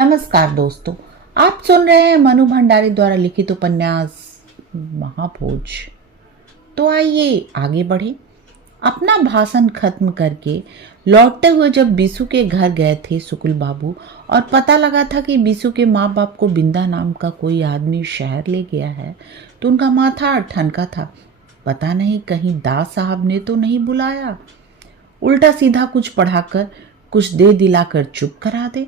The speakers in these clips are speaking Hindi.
नमस्कार दोस्तों। आप सुन रहे हैं मनु भंडारी द्वारा लिखित उपन्यास महाभोज। तो आइए आगे बढ़े। अपना भाषण खत्म करके लौटते हुए जब बीसू के घर गए थे सुकुल बाबू और पता लगा था कि बीसू के माँ बाप को बिंदा नाम का कोई आदमी शहर ले गया है, तो उनका माथा ठनका था। पता नहीं कहीं दास साहब ने तो नहीं बुलाया, उल्टा सीधा कुछ पढ़ाकर कुछ दे दिलाकर चुप करा दे।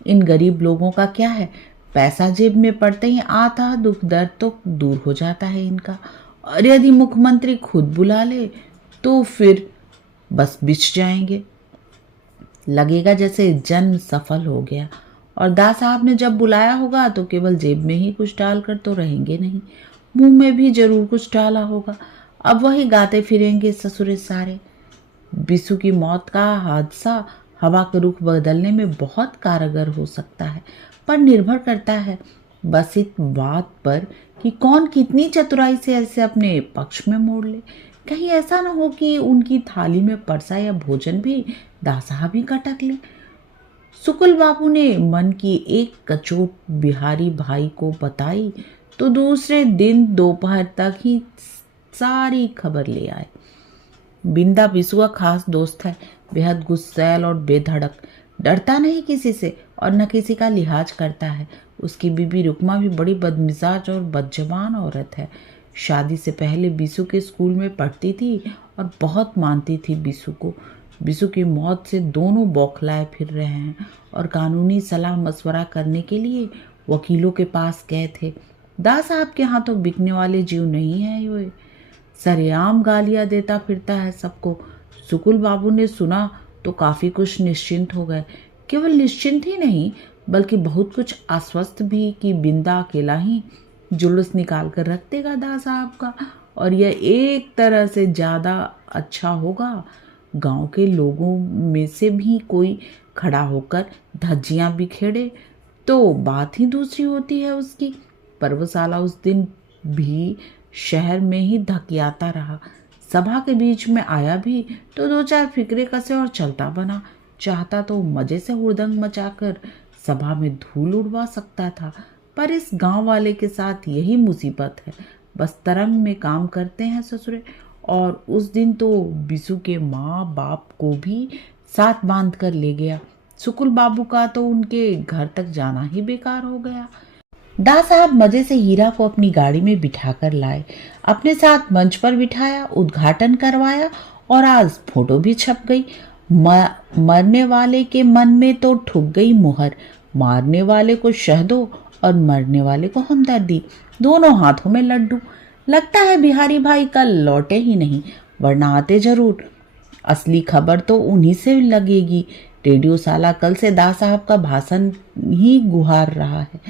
इन गरीब लोगों का क्या है, पैसा जेब में पड़ते ही आता दुख दर्द तो दूर हो जाता है इनका। और यदि मुख्यमंत्री खुद बुला ले तो फिर बस बिछ जाएंगे। लगेगा जैसे जन्म सफल हो गया। और दास साहब ने जब बुलाया होगा तो केवल जेब में ही कुछ डालकर तो रहेंगे नहीं, मुंह में भी जरूर कुछ डाला होगा। अब वही गाते फिरेंगे ससुरे सारे। बिसु की मौत का हादसा हवा का रुख बदलने में बहुत कारगर हो सकता है, पर निर्भर करता है बस इस बात पर कि कौन कितनी चतुराई से ऐसे अपने पक्ष में मोड़ ले। कहीं ऐसा न हो कि उनकी थाली में परसा या भोजन भी दासाहा भी कटक ले। सुकुल बाबू ने मन की एक कचोट बिहारी भाई को बताई तो दूसरे दिन दोपहर तक ही सारी खबर ले आए। बिंदा बिसु का खास दोस्त है, बेहद गुस्सैल और बेधड़क, डरता नहीं किसी से और न किसी का लिहाज करता है। उसकी बीबी रुकमा भी बड़ी बदमिजाज और बदजबान औरत है। शादी से पहले बिसु के स्कूल में पढ़ती थी और बहुत मानती थी बिसु को। बिसु की मौत से दोनों बौखलाए फिर रहे हैं और कानूनी सलाह मशवरा करने के लिए वकीलों के पास गए थे। दास साहब के यहाँ तो बिकने वाले जीव नहीं है ये, सरेआम गालियां देता फिरता है सबको। सुकुल बाबू ने सुना तो काफी कुछ निश्चिंत हो गए। केवल निश्चिंत ही नहीं बल्कि बहुत कुछ आश्वस्त भी कि बिंदा अकेला ही जुलूस निकाल कर रख देगा दास साहब का, और यह एक तरह से ज्यादा अच्छा होगा। गांव के लोगों में से भी कोई खड़ा होकर धज्जियां बिखेड़े तो बात ही दूसरी होती है उसकी। पर वो साला उस दिन भी शहर में ही धकियाता रहा। सभा के बीच में आया भी तो दो चार फिक्रे कसे और चलता बना। चाहता तो मजे से हुड़दंग मचाकर सभा में धूल उड़वा सकता था, पर इस गांव वाले के साथ यही मुसीबत है, बस तरंग में काम करते हैं ससुरे। और उस दिन तो बिसु के माँ बाप को भी साथ बांध कर ले गया। सुकुल बाबू का तो उनके घर तक जाना ही बेकार हो गया। दास साहब मजे से हीरा को अपनी गाड़ी में बिठाकर लाए, अपने साथ मंच पर बिठाया, उद्घाटन करवाया और आज फोटो भी छप गई। मरने वाले के मन में तो ठुक गई मुहर, मारने वाले को शहदो और मरने वाले को हमदर्दी, दोनों हाथों में लड्डू। लगता है बिहारी भाई कल लौटे ही नहीं, वरना आते जरूर। असली खबर तो उन्हीं से लगेगी। रेडियो साला कल से दास साहब का भाषण ही गुहार रहा है,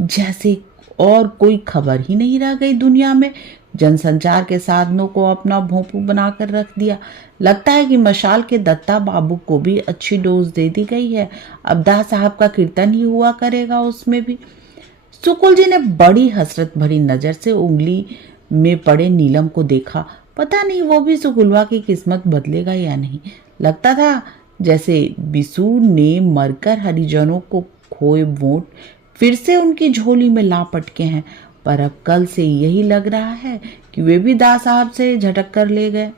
जैसे और कोई खबर ही नहीं रह गई दुनिया में। जनसंचार के साधनों को अपना भोंपू बनाकर रख दिया। लगता है कि मशाल के दत्ता बाबू को भी अच्छी डोज दे दी गई है। अब दास साहब का कीर्तन ही हुआ करेगा उसमें भी। सुकुल जी ने बड़ी हसरत भरी नजर से उंगली में पड़े नीलम को देखा। पता नहीं वो भी सुकुलवा की किस्मत बदलेगा या नहीं। लगता था जैसे बिसु ने मरकर हरिजनों को खोए वोट फिर से उनकी झोली में ला पटके हैं, पर अब कल से यही लग रहा है कि वे भी दास साहब से झटक कर ले गए।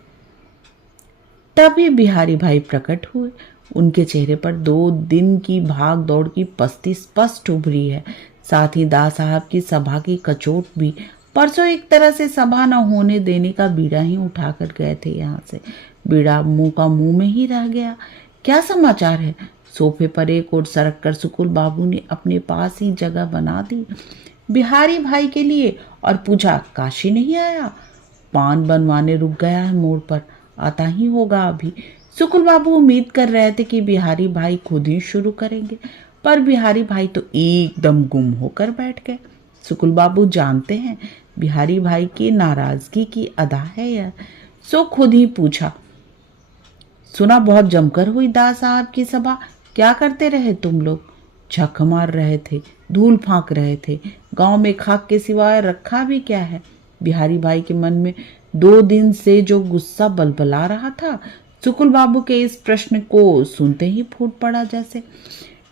तभी बिहारी भाई प्रकट हुए। उनके चेहरे पर 2 दिन की भाग दौड़ की पस्ती स्पष्ट उभरी है, साथ ही दास साहब की सभा की कचोट भी। परसों एक तरह से सभा न होने देने का बीड़ा ही उठा कर गए थे यहाँ से। बीड़ा मुंह का मुंह में ही रह गया। क्या समाचार है? सोफे पर एक ओर सरक कर सुकुल बाबू ने अपने पास ही जगह बना दी बिहारी भाई के लिए और पूछा, काशी नहीं आया? पान बनवाने रुक गया है मोड़ पर, आता ही होगा अभी। सुकुल बाबू उम्मीद कर रहे थे कि बिहारी भाई खुद ही शुरू करेंगे, पर बिहारी भाई तो एकदम गुम होकर बैठ गए। सुकुल बाबू जानते हैं बिहारी भाई की नाराजगी की अदा है यह, सो खुद ही पूछा, सुना बहुत जमकर हुई दास साहब की सभा, क्या करते रहे तुम लोग? झक मार रहे थे, धूल फांक रहे थे, गांव में खाक के सिवाय रखा भी क्या है? बिहारी भाई के मन में 2 दिन से जो गुस्सा बलबला रहा था, सुकुल बाबू के इस प्रश्न को सुनते ही फूट पड़ा जैसे।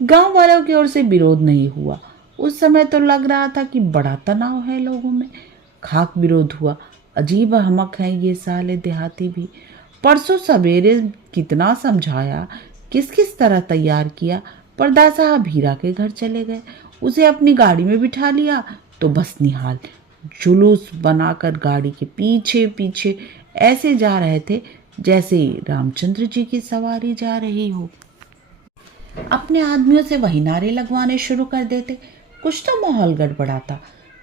गांव वालों की ओर से विरोध नहीं हुआ। उस समय तो लग रहा था कि बड़ा तनाव है लोगों में। खाक विरोध हुआ। अजीब अहमक हैं ये साले देहाती भी। परसों सवेरे कितना समझाया, किस किस तरह तैयार किया, पर दा साहब हीरा के घर चले गए। उसे अपनी गाड़ी में बिठा लिया तो बस निहाल जुलूस बनाकर गाड़ी के पीछे पीछे ऐसे जा रहे थे जैसे रामचंद्र जी की सवारी जा रही हो। अपने आदमियों से वही नारे लगवाने शुरू कर देते। कुछ तो माहौल गड़बड़ाता।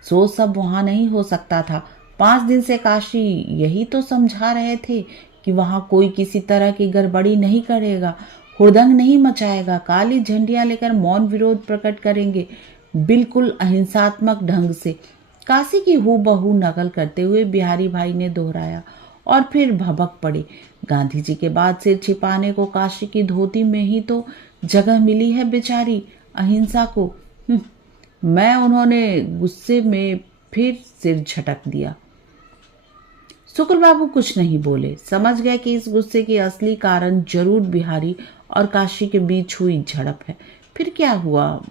सो सब वहां नहीं हो सकता था। 5 दिन से काशी यही तो समझा रहे थे कि वहां कोई किसी तरह की गड़बड़ी नहीं करेगा, हुड़दंग नहीं मचाएगा, काली झंडियां लेकर मौन विरोध प्रकट करेंगे, बिल्कुल अहिंसात्मक ढंग से। काशी की हूबहू नकल करते हुए बिहारी भाई ने दोहराया और फिर भभक पड़े। गांधी जी के बाद सिर छिपाने को काशी की धोती में ही तो जगह मिली है बेचारी अहिंसा को। मैं उन्होंने गुस्से में फिर सिर झटक दिया। शुक्र बाबू कुछ नहीं बोले। समझ गए कि इस गुस्से की असली कारण जरूर बिहारी और काशी के बीच हुई झड़प है। फिर क्या हुआ?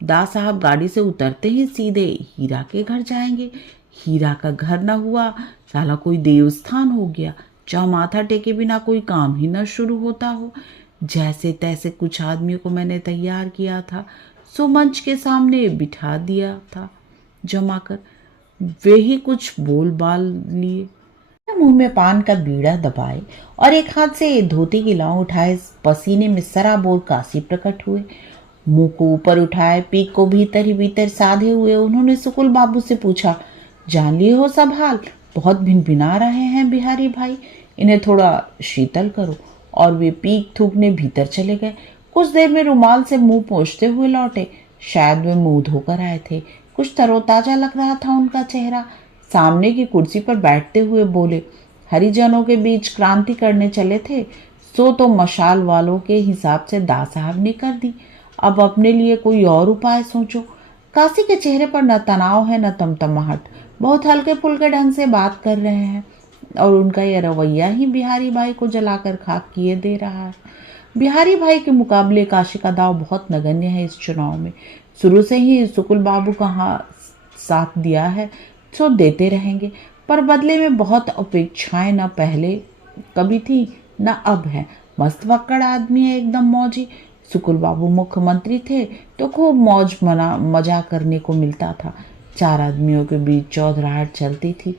दा साहब गाड़ी से उतरते ही सीधे हीरा के घर जाएंगे। हीरा का घर न हुआ, साला कोई देवस्थान हो गया जहाँ माथा टेके बिना कोई काम ही न शुरू होता हो। जैसे तैसे कुछ आदमियों को मैंने तैयार किया था, सो मंच के सामने बिठा दिया था जमा कर। वे ही कुछ बोल बाल लिए, मुंह में पान का बीड़ा दबाए और एक हाथ से धोती की लौ उठाए पसीने में सराबोर काशी प्रकट हुए। मुंह को ऊपर उठाए, पीक को भीतर ही भीतर साधे हुए उन्होंने सुकुल बाबू से पूछा, जान लिए हो सब हाल? बहुत भिनभिना रहे हैं बिहारी भाई, इन्हें थोड़ा शीतल करो। और वे पीक थूकने भीतर चले गए। कुछ देर में रुमाल से मुंह पोंछते हुए लौटे। शायद वे मुंह धोकर आए थे। कुछ तरोताजा लग रहा था उनका चेहरा। सामने की कुर्सी पर बैठते हुए बोले, हरिजनों के बीच क्रांति करने चले थे, सो तो मशाल वालों के हिसाब से दा साहब ने कर दी। अब अपने लिए कोई और उपाय सोचो। काशी के चेहरे पर न तनाव है न तमतमाहट। बहुत हल्के फुल्के ढंग से बात कर रहे हैं और उनका यह रवैया ही बिहारी भाई को जलाकर खाक किए दे रहा है। बिहारी भाई के मुकाबले काशी का दाव बहुत नगण्य है इस चुनाव में। शुरू से ही शुक्ल बाबू का साथ दिया है, सो देते रहेंगे, पर बदले में बहुत अपेक्षाएं न पहले कभी थी न अब है। मस्त वक्कड़ आदमी है, एकदम मौजी। शुक्ल बाबू मुख्यमंत्री थे तो खूब मौज मजा करने को मिलता था। 4 आदमियों के बीच चौधराहट चलती थी,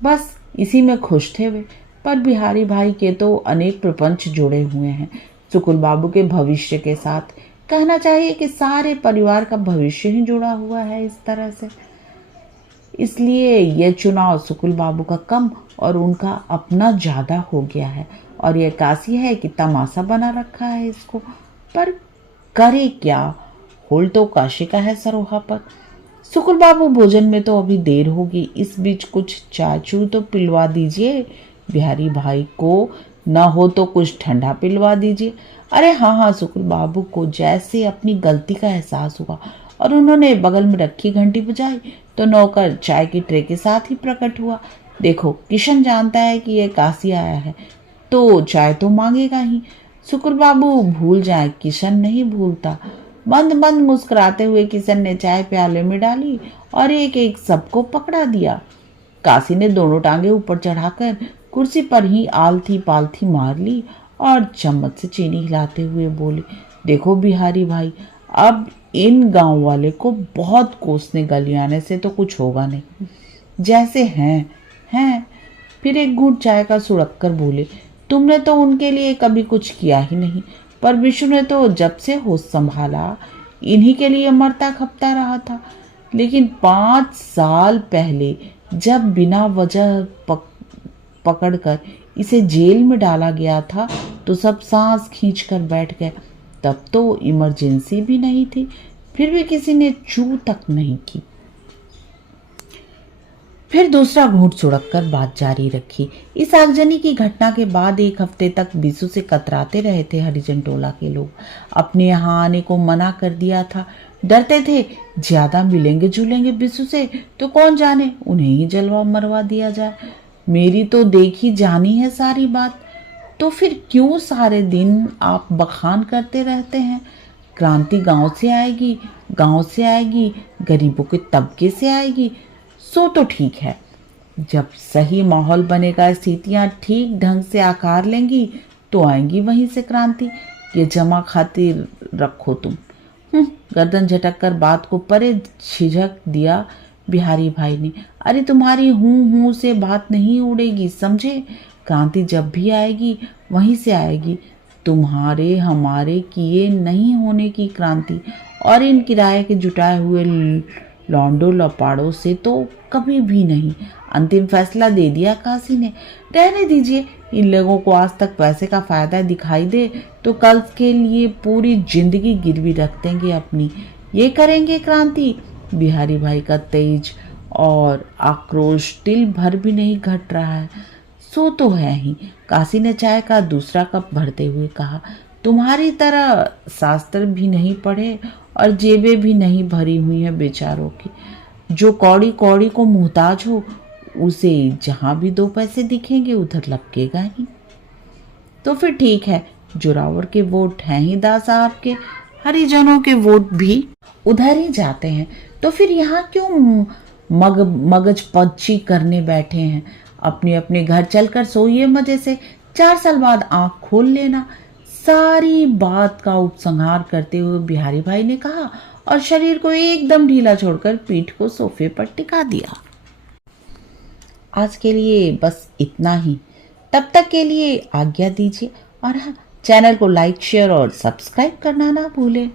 बस इसी में खुश थे वे। पर बिहारी भाई के तो अनेक प्रपंच जुड़े हुए हैं शुक्ल बाबू के भविष्य के साथ। कहना चाहिए कि सारे परिवार का भविष्य ही जुड़ा हुआ है इस तरह से। इसलिए यह चुनाव शुक्ल बाबू का कम और उनका अपना ज्यादा हो गया है। और यह काशी है कि तमाशा बना रखा है इसको। पर करे क्या? होल तो काशी का है सरोहा पर। शुक्ल बाबू, भोजन में तो अभी देर होगी, इस बीच कुछ चाचू तो पिलवा दीजिए बिहारी भाई को, न हो तो कुछ ठंडा पिलवा दीजिए। अरे हाँ हाँ, शुक्ल बाबू को जैसे अपनी गलती का एहसास हुआ और उन्होंने बगल में रखी घंटी बजाई तो नौकर चाय की ट्रे के साथ ही प्रकट हुआ। देखो, किशन जानता है कि यह काशी आया है तो चाय तो मांगेगा ही। शुक्ल बाबू भूल जाए, किशन नहीं भूलता। बंद बंद मुस्कुराते हुए किशन ने चाय प्याले में डाली और एक एक सबको पकड़ा दिया। काशी ने दोनों टांगे ऊपर चढ़ाकर कुर्सी पर ही आलथी पालथी मार ली और चम्मच से चीनी हिलाते हुए बोले, देखो बिहारी भाई, अब इन गांव वाले को बहुत कोसने गलियाने से तो कुछ होगा नहीं। जैसे हैं। फिर एक घूंट चाय का सुड़क कर बोले, तुमने तो उनके लिए कभी कुछ किया ही नहीं, पर विष्णु ने तो जब से होश संभाला इन्हीं के लिए मरता खपता रहा था। लेकिन 5 साल पहले जब बिना वजह पकड़कर इसे जेल में डाला गया था तो सब सांस खींचकर बैठ गए। तब तो इमरजेंसी भी नहीं थी, फिर भी किसी ने चू तक नहीं की। फिर दूसरा घूंट सुड़क कर बात जारी रखी। इस आगजनी की घटना के बाद 1 हफ्ते तक बिसु से कतराते रहे थे हरिजन टोला के लोग। अपने यहाँ आने को मना कर दिया था। डरते थे ज्यादा मिलेंगे जुलेंगे बिसु से तो कौन जाने उन्हें ही जलवा मरवा दिया जाए। मेरी तो देखी जानी है सारी बात, तो तो फिर क्यों सारे दिन आप बखान करते रहते हैं? क्रांति गांव से आएगी, गांव से आएगी, गरीबों के तबके से आएगी, सो तो ठीक है। जब सही माहौल बनेगा, स्थितियां ठीक ढंग से आकार लेंगी, तो आएंगी वहीं से क्रांति। ये जमा खातिर रखो तुम। गर्दन झटक कर बात को परे झिझक दिया बिहारी भाई ने। अरे तुम्हारी हूं से बात नहीं उड़ेगी, समझे? क्रांति जब भी आएगी वहीं से आएगी, तुम्हारे हमारे किए नहीं होने की क्रांति। और इन किराए के जुटाए हुए लौंडो लपाड़ों से तो कभी भी नहीं। अंतिम फैसला दे दिया काशी ने। रहने दीजिए, इन लोगों को आज तक पैसे का फायदा दिखाई दे तो कल के लिए पूरी जिंदगी गिरवी रख देंगे अपनी। ये करेंगे क्रांति। बिहारी भाई का तेज और आक्रोश तिल भर भी नहीं घट रहा है। सो तो है ही। काशी ने चाय का दूसरा कप भरते हुए कहा, तुम्हारी तरह शास्त्र भी नहीं पढ़े और जेबें भी नहीं भरी हुई हैं बेचारों की। जो कौड़ी कौड़ी को मुहताज हो, उसे जहां भी 2 पैसे दिखेंगे उधर लपकेगा ही। तो फिर ठीक है, जोरावर के वोट हैं ही दास साहब के, हरिजनों के वोट भी उधर ही जाते हैं। तो फिर यहाँ क्यों मगज पच्ची करने बैठे हैं? अपने अपने घर चलकर सोइए मजे से, 4 साल बाद आंख खोल लेना। सारी बात का उपसंहार करते हुए बिहारी भाई ने कहा और शरीर को एकदम ढीला छोड़कर पीठ को सोफे पर टिका दिया। आज के लिए बस इतना ही। तब तक के लिए आज्ञा दीजिए और हाँ, चैनल को लाइक, शेयर और सब्सक्राइब करना ना भूलें।